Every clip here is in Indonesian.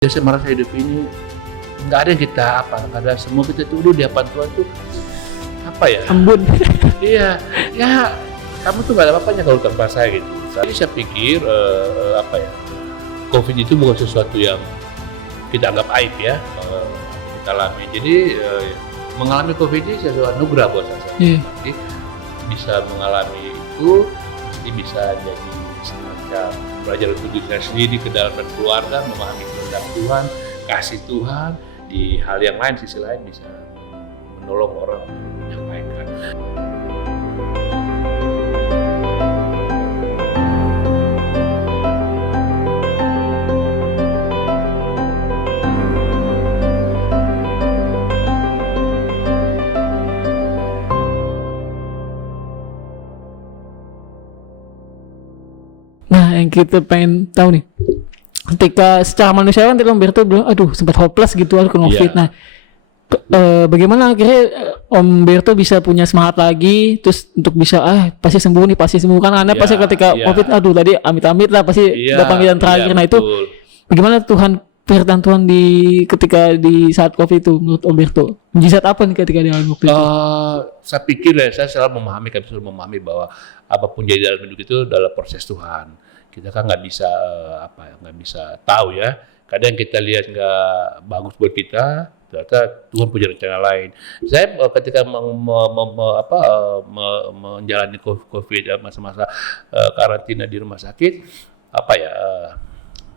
Saya merasa hidup ini nggak ada yang kita nggak ada, semua kita tuh di hadapan Tuhan tuh apa ya? Embun. Iya, ya kamu tuh nggak ada apa-apanya kalau tanpa saya gitu. Jadi saya pikir COVID itu bukan sesuatu yang kita anggap aib ya, kita alami. Jadi mengalami COVID ini sesuatu anugerah buat saya. Jadi bisa mengalami itu, jadi bisa jadi semacam belajar untuk diri saya sendiri, ke dalam dan keluarga, memahami kehendak Tuhan, kasih Tuhan. Di hal yang lain, sisi lain bisa menolong orang menyampaikan. Nah, yang kita pengen tahu nih, ketika secara manusiawan tadi Om Berto bilang, aduh sempat hopeless gitu aku COVID. Nah, bagaimana akhirnya Om Berto bisa punya semangat lagi, terus untuk bisa pasti sembuh nih, pasti sembuh kan? Karena pasti ketika COVID, aduh tadi amit-amit lah pasti ada panggilan terakhir. Nah itu bagaimana perhatian Tuhan ketika di saat COVID itu menurut Om Berto? Mujizat apa nih ketika di waktu itu? Saya pikir saya selalu memahami bahwa apapun jadi dalam hidup itu adalah proses Tuhan. Kita kan nggak bisa tahu ya. Kadang kita lihat nggak bagus buat kita, ternyata Tuhan punya rencana lain. Saya ketika menjalani COVID, masa-masa karantina di rumah sakit,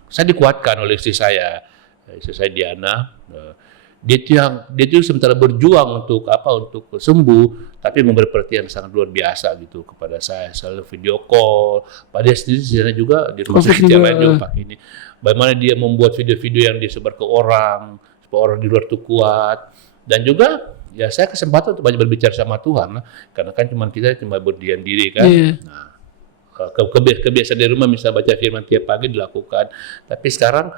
saya dikuatkan oleh istri saya Diana. Dia itu sementara berjuang untuk sembuh, tapi memberi perhatian sangat luar biasa gitu kepada saya, selalu video call. Pada sendiri di sana juga di rumah sakit yang lain juga pakai ini. Bagaimana dia membuat video-video yang disebar ke orang supaya orang di luar itu kuat. Dan juga ya saya kesempatan untuk banyak berbicara sama Tuhan lah, karena kan kita cuma berdiam diri kan. Nah, kebiasaan di rumah misalnya baca firman tiap pagi dilakukan, tapi sekarang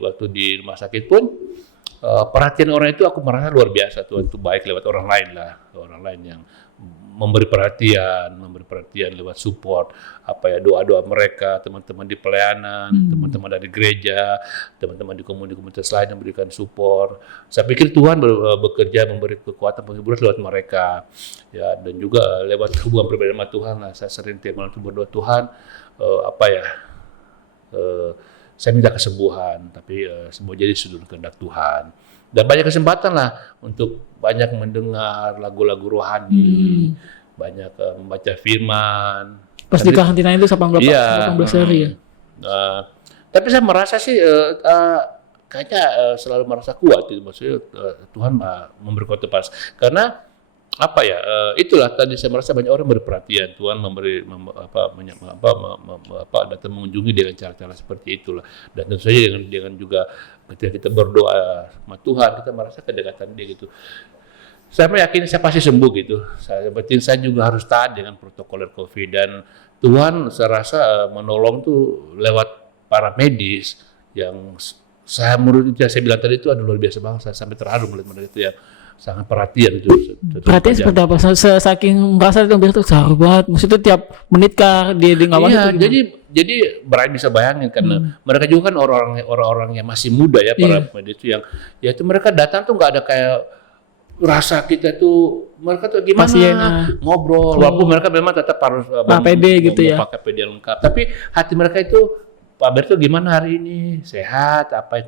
waktu di rumah sakit pun perhatian orang itu aku merasa luar biasa. Tuhan itu baik lewat orang lain yang memberi perhatian lewat support doa-doa mereka, teman-teman di pelayanan, teman-teman dari gereja, teman-teman di komunitas lain yang memberikan support. Saya pikir Tuhan bekerja memberi kekuatan penghiburan lewat mereka ya, dan juga lewat hubungan pribadi sama Tuhan lah. Saya sering tiap malam berdoa, Tuhan saya minta kesembuhan, tapi semua jadi sudut kehendak Tuhan. Dan banyak kesempatan lah untuk banyak mendengar lagu-lagu rohani, banyak membaca firman. Pas di karantina itu 18 hari ya? Tapi saya merasa sih kayaknya selalu merasa kuat gitu. Maksudnya Tuhan memberi kuat pas. Karena itulah tadi saya merasa banyak orang berperhatian. Tuhan datang mengunjungi dengan cara-cara seperti itulah. Dan tentu saja dengan juga ketika kita berdoa sama Tuhan, kita merasa kedekatan Dia gitu. Saya yakin saya pasti sembuh gitu. Saya juga harus taat dengan protokol COVID, dan Tuhan saya rasa menolong tuh lewat para medis yang menurut saya bilang tadi itu adalah luar biasa banget. Saya sampai terharu melihat mereka itu yang sangat perhatian itu. Perhatian seperti apa? Saking merasa itu seharu banget. Maksudnya tiap menit kah dia ngawasi? Iya, jadi Brian bisa bayangin karena mereka juga kan orang-orang yang masih muda ya, para medis itu yang ya itu mereka datang tuh nggak ada kayak rasa kita tuh, mereka tuh gimana ngobrol, walaupun mereka memang tetap harus PD gitu ya, pakai PD lengkap, tapi hati mereka itu, Pak Berto gimana hari ini, sehat, apa yang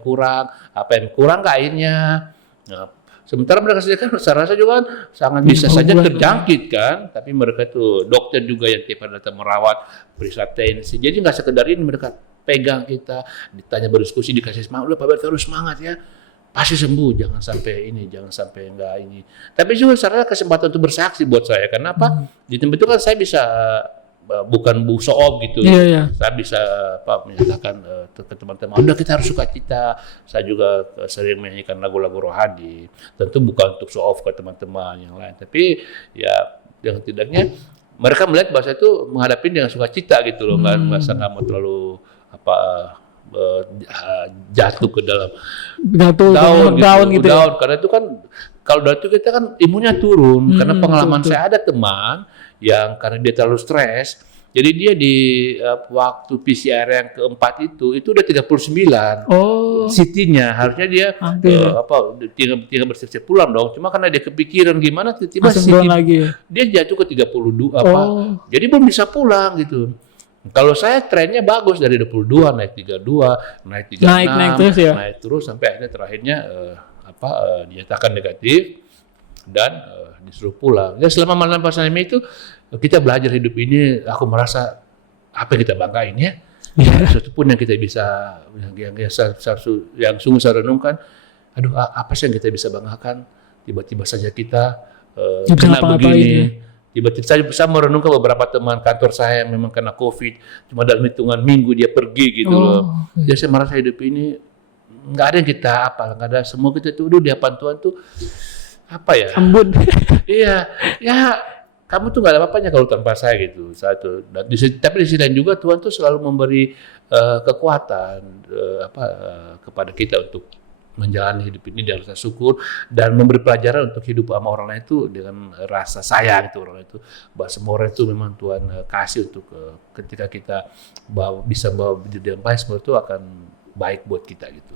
kurang nggak airnya. Nah, sementara mereka sendiri kan saya rasa juga kan sangat bisa saja terjangkit kan, tapi mereka itu dokter juga yang tiap hari datang merawat, periksa tensi, jadi nggak sekedar ini, mereka pegang kita, ditanya berdiskusi, dikasih semangat, udah Pak Berto harus semangat ya, pasti sembuh, jangan sampai enggak ini. Tapi juga saya rasa kesempatan untuk bersaksi buat saya, karena di tempat itu kan saya bisa bukan show off gitu. Saya bisa menyatakan ke teman-teman, udah kita harus sukacita. Saya juga sering menyanyikan lagu-lagu rohani. Tentu bukan untuk show off ke teman-teman yang lain, tapi ya yang tidaknya mereka melihat bahwa saya itu menghadapi dengan sukacita gitu loh, nggak mau terlalu jatuh ke dalam daun gitu ya. Karena itu kan kalau daun itu kita kan imunnya turun, karena pengalaman saya ada teman yang karena dia terlalu stres, Jadi dia di waktu PCR yang keempat itu udah 39. Oh, City-nya harusnya dia hampir. tinggal bersiap-siap pulang dong. Cuma karena dia kepikiran gimana tiba-tiba Langsung City down lagi ya. dia jatuh ke 32 Oh. Jadi belum bisa pulang gitu. Kalau saya trennya bagus dari 22 naik 32, naik 36, Naik terus ya? naik terus sampai akhirnya terakhirnya dinyatakan negatif dan disuruh pulang. Ya selama malam pandemi itu kita belajar hidup ini, aku merasa apa yang kita banggain ya. Sesuatu pun yang kita bisa yang sungguh saya renungkan, aduh apa sih yang kita bisa banggakan? Tiba-tiba saja kita kena begini. Tiba-tiba saya merenungkan beberapa teman kantor saya yang memang kena COVID, cuma dalam hitungan minggu dia pergi gitu loh. Jadi saya merasa hidup ini nggak ada yang kita nggak ada, semua kita tuh di hadapan Tuhan tuh apa ya? Ambon. Iya, ya kamu tuh nggak ada apa-apanya kalau tanpa saya gitu. Satu. Dan tapi di sisi lain juga Tuhan tuh selalu memberi kekuatan kepada kita untuk menjalani hidup ini dengan rasa syukur dan memberi pelajaran untuk hidup sama orang lain itu dengan rasa sayang itu orang itu. Bahwa semua orang itu memang Tuhan kasih untuk ketika kita bisa bawa diri yang baik, semua itu akan baik buat kita gitu.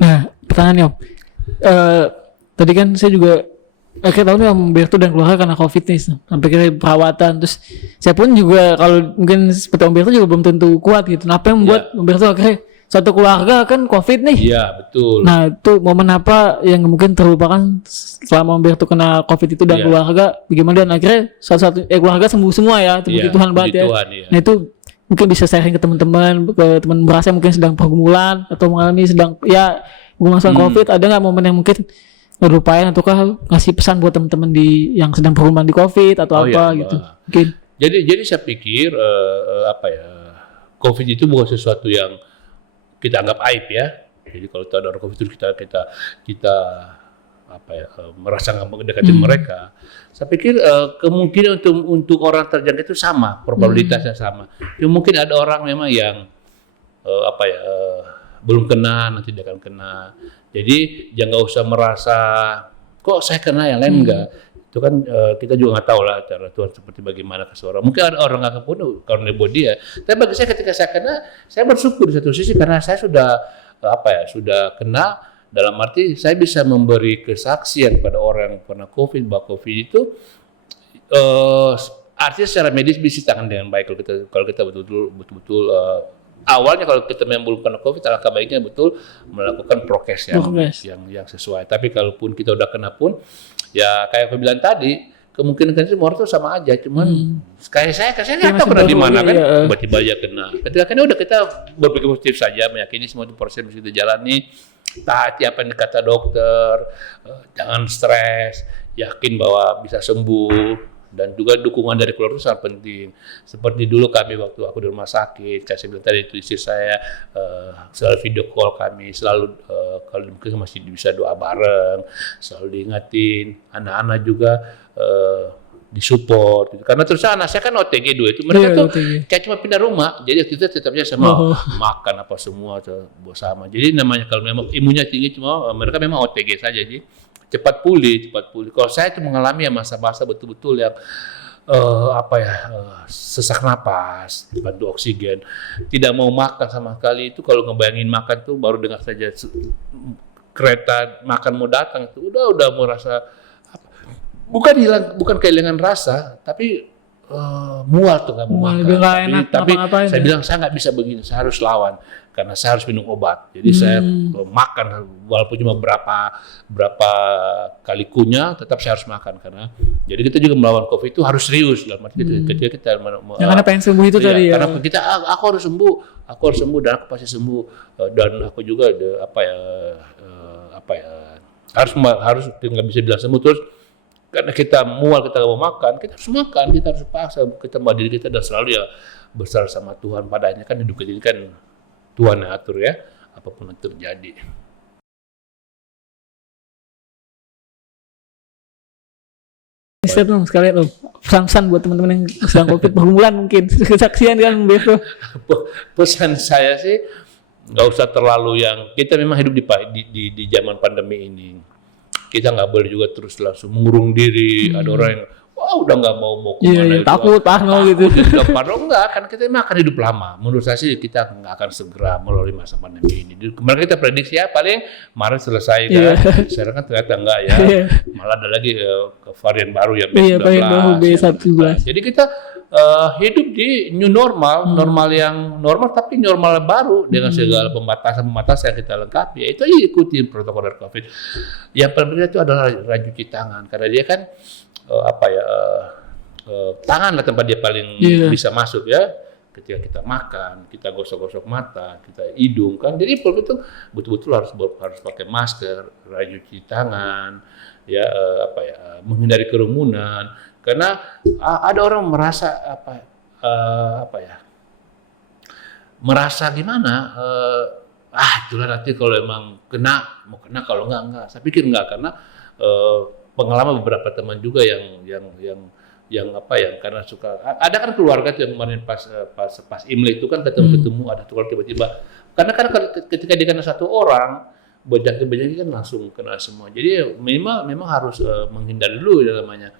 Nah, pertanyaan Om. Tadi kan saya juga akhir tahun Om Berto dan keluarga karena COVID nih, sampai kira perawatan. Terus saya pun juga kalau mungkin seperti Om Berto juga belum tentu kuat gitu. Nah, apa yang membuat Om Berto akhirnya satu keluarga kan COVID nih? Iya, betul. Nah, itu momen apa yang mungkin terlupakan selama Om Berto kena COVID itu dan keluarga? Bagaimana dan akhirnya keluarga sembuh semua ya? Itu puji Tuhan banget ya. Nah, itu mungkin bisa sharing ke teman-teman, merasa mungkin sedang pergumulan atau mengalami sedang masalah COVID. Ada nggak momen yang mungkin lupain ataukah ngasih pesan buat teman-teman yang sedang bergumulan di COVID atau gitu? Mungkin. Jadi saya pikir COVID itu bukan sesuatu yang kita anggap aib ya. Jadi kalau ada orang COVID itu kita merasa nggak mendekatin mereka. Saya pikir kemungkinan untuk orang terjangkit itu sama, probabilitasnya sama. Ya, mungkin ada orang memang yang belum kena, nanti dia akan kena. Jadi jangan usah merasa kok saya kena yang lain enggak. Itu kan kita juga nggak tahu lah cara Tuhan seperti bagaimana ke seorang. Mungkin ada orang nggak pun karena buat dia. Tapi bagi saya ketika saya kena, saya bersyukur di satu sisi karena saya sudah kena. Dalam arti saya bisa memberi kesaksian pada orang yang pernah COVID, bahwa COVID itu artinya secara medis bisa ditangani dengan baik kalau kita betul-betul awalnya kalau kita memang belum kena COVID, alangkah baiknya betul melakukan prokes yang sesuai. Tapi kalaupun kita udah kena pun, ya kayak aku bilang tadi, kemungkinan kan semua orang itu sama aja. Cuman kayak saya nggak tahu pernah di mana kan, tiba-tiba aja kena. Ketika kena udah kita berpikir positif saja, meyakini semua itu proses bisa dijalani. Taati apa yang dikata dokter, jangan stres, yakin bahwa bisa sembuh, dan juga dukungan dari keluarga itu sangat penting. Seperti dulu kami waktu aku di rumah sakit, kayak saya bilang tadi itu istri saya selalu video call kami, selalu kalau mungkin masih bisa doa bareng, selalu diingatin, anak-anak juga disupport gitu. Karena terus anak saya kan OTG 2 itu mereka tuh kayak cuma pindah rumah, jadi kita tetapnya sama makan apa semua sama. Jadi namanya kalau memang imunnya tinggi, cuma mereka memang OTG saja, jadi cepat pulih. Kalau saya itu mengalami masa-masa betul-betul yang sesak napas, dibantu oksigen, tidak mau makan sama sekali. Itu kalau ngebayangin makan tuh baru dengar saja kereta makan mau datang itu udah merasa bukan kehilangan rasa, tapi mual tuh nggak mau makan. Tapi saya bilang saya nggak bisa begini, saya harus lawan karena saya harus minum obat. Jadi saya makan walaupun cuma berapa kali kunyah, tetap saya harus makan karena jadi kita juga melawan COVID itu harus serius dalam arti ketika kita karena pengen sembuh itu tadi ya. Karena kita aku harus sembuh dan aku pasti sembuh, dan aku juga harus nggak bisa bilang sembuh terus. Karena kita mual, kita nggak mau makan, kita harus makan, kita harus paksa, kita mau diri kita dan selalu ya besar sama Tuhan. Padanya kan hidup kita ini kan Tuhan yang atur ya, apapun yang terjadi. Step dong sekalian loh, pesan buat teman-teman yang sedang COVID bergumulan mungkin kesaksian kan Berto. Pesan saya sih nggak usah terlalu yang kita memang hidup di zaman pandemi ini. kita nggak boleh juga terus langsung mengurung diri. Ada orang yang wah udah nggak mau kemana, takut parno gitu. Udah parno enggak, kan kita emang akan hidup lama. Menurut saya sih kita nggak akan segera melalui masa pandemi ini. Kemarin kita prediksi ya paling Maret selesai kan. Sekarang kan ternyata enggak ya. Malah ada lagi varian baru ya B19. Varian baru B11. Jadi kita hidup di new normal, normal yang normal tapi normal baru dengan segala pembatasan yang kita lengkapi. Itu aja ikuti protokol dari COVID. Yang paling penting itu adalah rajin cuci tangan karena dia kan tangan lah tempat dia paling bisa masuk ya. Ketika kita makan, kita gosok-gosok mata, kita hidung kan. Jadi itu betul-betul harus pakai masker, rajin cuci tangan, ya menghindari kerumunan. Karena ada orang merasa merasa gimana? Itulah nanti kalau emang mau kena kalau enggak. Saya pikir enggak karena pengalaman beberapa teman juga yang karena suka ada kan keluarga tuh yang kemarin pas Imlek itu kan ketemu ada tukar tiba-tiba karena kan ketika dia kena satu orang bejaki kan langsung kena semua. Jadi memang harus menghindari dulu yang namanya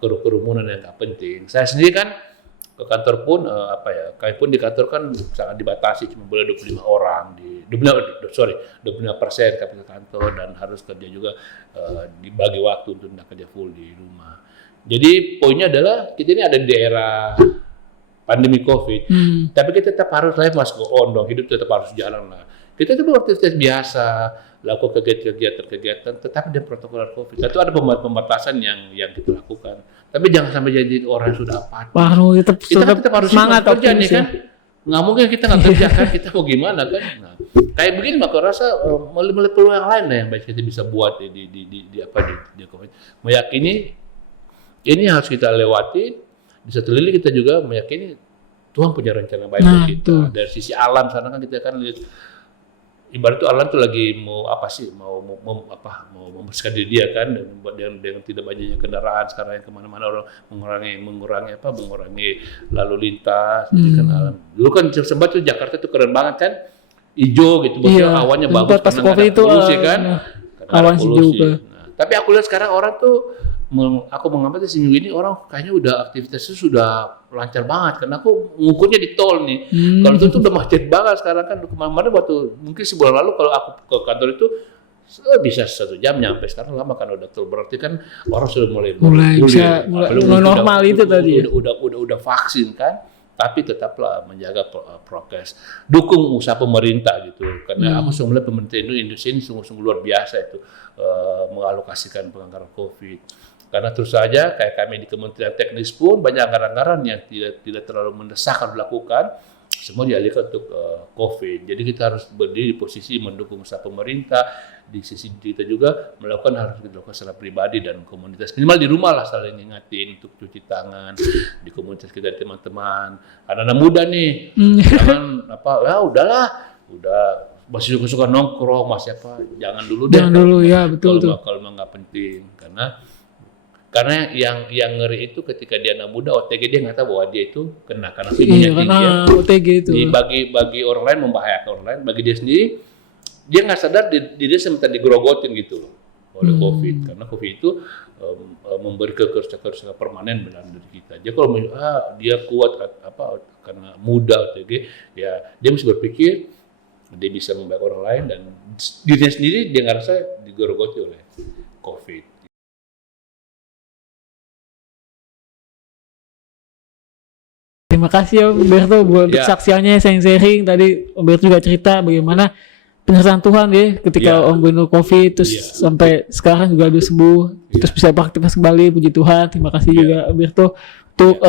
kerumunan yang nggak penting. Saya sendiri kan ke kantor pun kami pun di kantor kan sangat dibatasi, cuma boleh 25 orang 25% kami ke kantor dan harus kerja juga dibagi waktu untuk tidak kerja full di rumah. Jadi poinnya adalah kita ini ada di daerah pandemi COVID, tapi kita tetap harus life must go on dong, hidup tetap harus jalan lah. Kita itu beraktivitas biasa, lakukan kegiatan, tetapi dengan protokol COVID. Itu ada pembatasan yang kita lakukan. Tapi jangan sampai jadi orang yang sudah apatis. Kita tetap harus kerja nih kan. Nggak mungkin kita nggak kerja kan, kita mau gimana kan. Nah, kayak begini maka rasa mulai peluang yang lain lah yang baik kita bisa buat di COVID. Meyakini ini harus kita lewati. Di satu lili kita juga meyakini Tuhan punya rencana baik buat kita. Dari sisi alam sana kan kita kan lihat ibarat itu alam tuh lagi mau membersihkan diri dia kan dengan tidak banyaknya kendaraan sekarang yang kemana-mana orang mengurangi lalu lintas kan alam. Dulu kan sempat tuh Jakarta tuh keren banget kan, hijau gitu, awannya bagus karena nggak ada polusi kan, awan juga. Nah, tapi aku lihat sekarang orang tuh aku mengamati seminggu ini orang kayaknya udah aktivitasnya sudah lancar banget karena aku ngukurnya di tol nih. Kalau itu tuh udah macet banget sekarang kan. Kemarin waktu mungkin sebulan lalu kalau aku ke kantor itu bisa 1 jam nyampe, sekarang lama kan udah tol. Berarti kan orang sudah mulai normal itu tadi. Udah vaksin kan. Tapi tetaplah menjaga prokes, dukung usaha pemerintah gitu. Karena aku sudah melihat pemerintah Indonesia ini sungguh-sungguh luar biasa itu mengalokasikan penganggaran COVID. Karena terus saja kayak kami di Kementerian Teknis pun banyak anggaran-anggaran yang tidak terlalu mendesak harus dilakukan, semua dialihkan untuk COVID. Jadi kita harus berdiri di posisi mendukung usaha pemerintah, di sisi kita juga melakukan hal yang kita lakukan secara pribadi dan komunitas. Minimal di rumah lah saling ingatin untuk cuci tangan, di komunitas kita teman-teman. Anak-anak muda nih, jangan udah masih suka nongkrong, jangan dulu deh. Jangan dulu ya, betul tuh. Kalau nggak penting, karena yang ngeri itu ketika dia anak muda OTG dia nggak tahu bahwa dia itu kena karena tingginya tinggi ya. OTG itu. Bagi orang lain membahayakan orang lain, bagi dia sendiri dia nggak sadar dia sementara digerogotin gitu loh oleh COVID, karena COVID itu memberi kekerusakan permanen dalam diri kita. Jadi kalau dia kuat karena muda OTG ya dia mesti berpikir dia bisa membahayakan orang lain dan dirinya sendiri dia nggak rasa digerogoti oleh COVID. Terima kasih ya Umberto buat kesaksiannya, sharing tadi. Umberto juga cerita bagaimana penyertaan Tuhan ya ketika Om bunuh COVID terus sampai sekarang juga udah sembuh, terus bisa beraktivitas kembali, puji Tuhan. Terima kasih juga Umberto untuk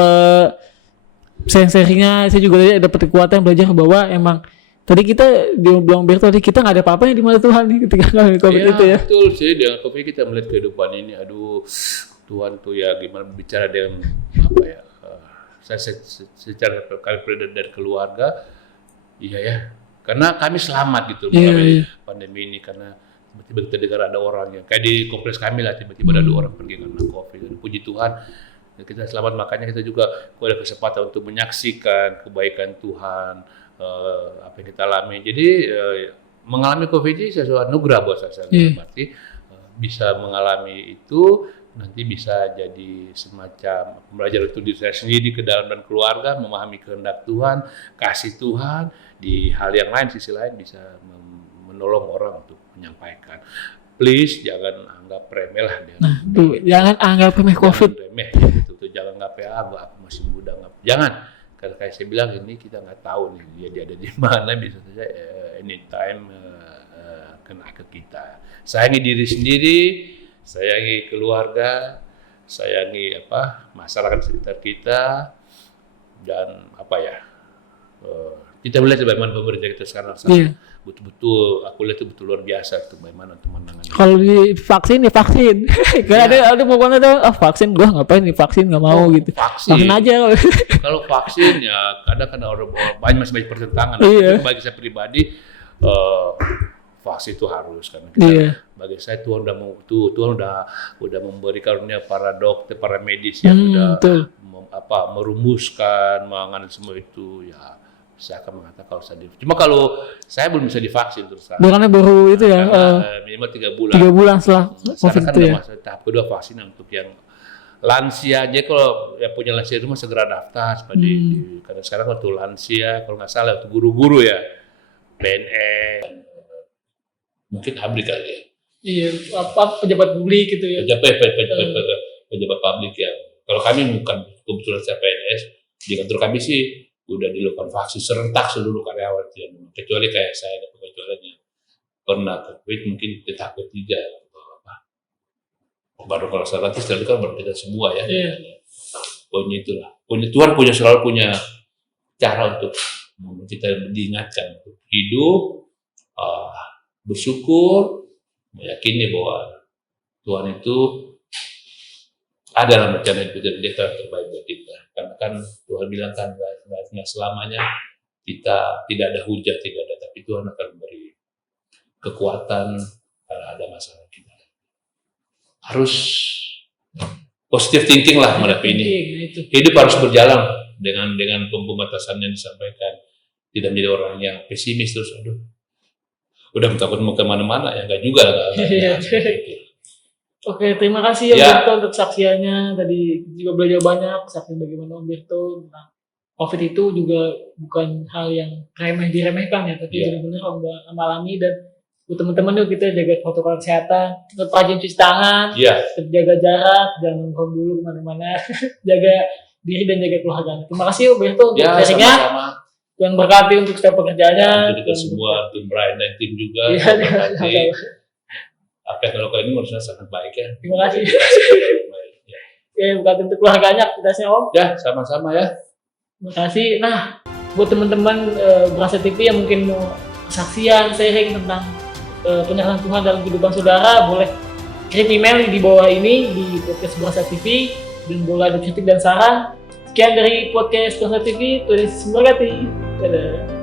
sharingnya. Saya juga dapat kekuatan belajar bahwa emang tadi kita bilang Umberto tadi kita nggak ada apa-apa di mana Tuhan nih ketika ngalamin COVID itu ya. Betul sih, dengan COVID kita melihat kehidupan ini, aduh Tuhan tuh ya gimana berbicara dengan saya secara kali dari keluarga, karena kami selamat gitu melalui pandemi ini, karena tiba-tiba kita dengar ada orang yang kayak di kompleks kami lah tiba-tiba ada 2 orang pergi karena COVID. Puji Tuhan kita selamat, makanya kita juga ada kesempatan untuk menyaksikan kebaikan Tuhan apa yang kita alami. Jadi mengalami COVID ini sesuatu anugerah buat saya. Berarti bisa mengalami itu, nanti bisa jadi semacam belajar untuk diri saya sendiri ke dalam dan keluarga, memahami kehendak Tuhan, kasih Tuhan, di hal yang lain, sisi lain bisa menolong orang untuk menyampaikan. Please jangan anggap remeh lah. Nah, tuh, jangan anggap remeh COVID. Jangan remeh gitu, tuh. Jangan anggap aku masih muda. Jangan. Karena kayak saya bilang ini kita nggak tahu nih dia ada di mana, bisa saja anytime kena ke kita. Sayangi diri sendiri, sayangi keluarga, sayangi masyarakat sekitar kita, dan kita melihat bagaimana pemerintah kita sekarang betul-betul, aku lihat itu betul luar biasa tuh bagaimana untuk menangani. Kalau divaksin, Gak ada pokoknya tuh vaksin, gue ngapain divaksin, nggak mau gitu. Vaksin aja. Kalau vaksin ya kadang orang masih banyak pertentangan. Bagi saya pribadi vaksin itu harus, karena kita, bagi saya Tuhan udah memberi karunia para dokter, para medis yang udah merumuskan, mengenai semua itu ya. Saya akan mengatakan kalau saya cuma kalau saya belum bisa divaksin terus terang. Bukannya baru itu ya? Minimal 3 bulan. 3 bulan setelah COVID kan itu ya? Tahap kedua vaksin untuk yang lansia aja, kalau yang punya lansia itu mah segera daftar. Karena sekarang untuk lansia, kalau nggak salah untuk guru-guru ya, PNS, mungkin ABRI kali ya. Iya, pejabat publik gitu ya? Pejabat publik ya. Kalau kami bukan kebetulan saya PNS, di kantor kami sih udah dilakukan vaksin serentak seluruh karyawan, kecuali kayak saya ada pengecualiannya pernah COVID, mungkin kita takut juga baru kalau saya nanti setelah itu kan baru kita semua ya. Pokoknya itulah, Tuhan selalu punya cara untuk kita diingatkan untuk hidup, bersyukur, meyakini bahwa Tuhan itu ada dalam rencana hidup kita terbaik buat kita. Karena kan Tuhan bilang kan nggak selamanya kita tidak ada hujah, tidak ada, tapi Tuhan akan memberi kekuatan kalau ada masalah kita. Harus positive thinking lah menghadapi ini. Hidup harus berjalan dengan pembatasan yang disampaikan. Tidak menjadi orang yang pesimis terus, udah takut mau kemana-mana, ya nggak juga. Oke, terima kasih ya Berto untuk saksiannya. Tadi juga belajar banyak saksi bagaimana Berto tentang COVID itu juga bukan hal yang diremehkan ya, tapi benar-benar Om alami. Dan buat teman-teman yuk kita jaga protokol kesehatan, tetap rajin cuci tangan, tetap jaga jarak, jangan nongkrong dulu kemana-mana, jaga diri dan jaga keluarga. Terima kasih Berto untuk sharingnya. Tuhan berkati untuk setiap pekerjaannya. Untuk kita semua, tim Brian dan tim juga. Apa yang kalau ini menurut saya sangat baik ya. Terima kasih. Bukan untuk keluarganya aktivitasnya Om. Ya, sama-sama ya. Terima kasih. Nah, buat teman-teman Berasa TV yang mungkin mau kesaksian, sharing tentang penyerahan Tuhan dalam kehidupan saudara, boleh kirim email di bawah ini di podcast Berasa TV, dan boleh ada kritik dan saran. Sekian dari podcast Berasa TV, Tuhan Yesus memberkati. Dadah.